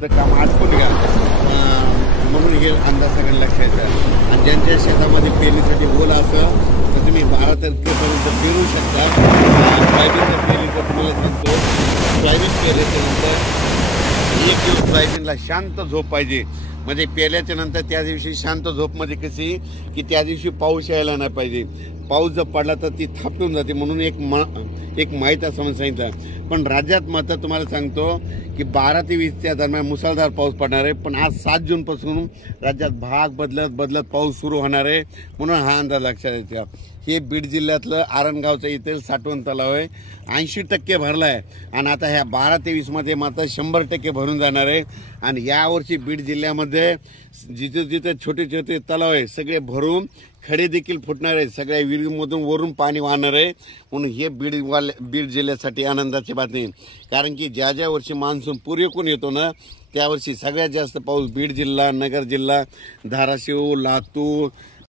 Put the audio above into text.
तुमचं काम आटपून घ्या, म्हणून हे अंदाज सगळ्यांना लक्षात येतं. आणि ज्यांच्या शेतामध्ये पेरणीसाठी ओल असं तर तुम्ही 12 तारखेपर्यंत पेरू शकता. सोयाबीनचं पेरणीचं तुम्हाला सांगतो, सोयाबीन पेरल्याच्यानंतर 1 दिवस सोयाबीनला शांत झोप पाहिजे. म्हणजे पेरल्याच्या नंतर त्या दिवशी शांत झोप म्हणजे कशी की त्या दिवशी पाऊस यायला नाही पाहिजे. पाऊस जर पडला तर ती थापटून जाते, म्हणून एक माहीत असं म्हणून सांगितलं. पण राज्यात मात्र तुम्हाला सांगतो की 12 ते 20च्या दरम्यान मुसळधार पाऊस पडणार आहे. पण आज 7 जूनपासून राज्यात भाग बदलत पाऊस सुरू होणार आहे, म्हणून हा अंदाज लक्षात येतो. हे बीड जिल्ह्यातलं आरणगावचं इथे साठवण तलाव आहे, 80% भरला आहे. आणि आता ह्या 12 ते 20मध्ये मात्र 100% भरून जाणार आहे. आणि यावर्षी बीड जिल्ह्यामध्ये जिथे जिथे छोटे छोटे तलाव आहे सगळे भरून खडे देखील फुटणार आहे. सगळ्या विहिरीमधून वरून पाणी वाहणार आहे. म्हणून हे बीड जिल्ह्यासाठी आनंदाची बातमी. कारण की ज्या ज्या वर्षी मान्सून पूर्वेकडून येतो ना त्यावर्षी सगळ्यात जास्त पाऊस बीड जिल्हा, नगर जिल्हा, धाराशिव, लातूर